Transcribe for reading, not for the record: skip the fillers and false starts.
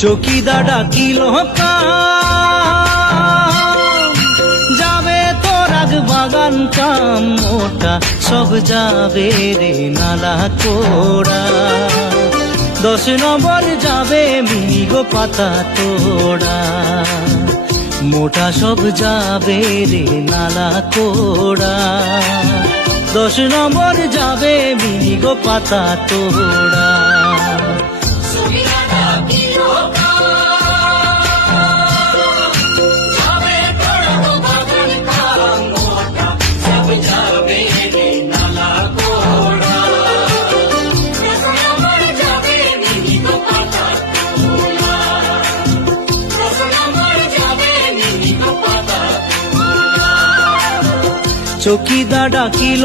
চকিদা ডাকিল যাবে তোর আগ বাগান কাম মোটা সব যাবে রে নালা কোড়া 10 নম্বর যাবে মিগো পাতা তোড়া মোটা সব যাবে রে নালা কোড়া 10 নম্বর যাবে মিগো পাতা তোড়া চকিদা ডাকিল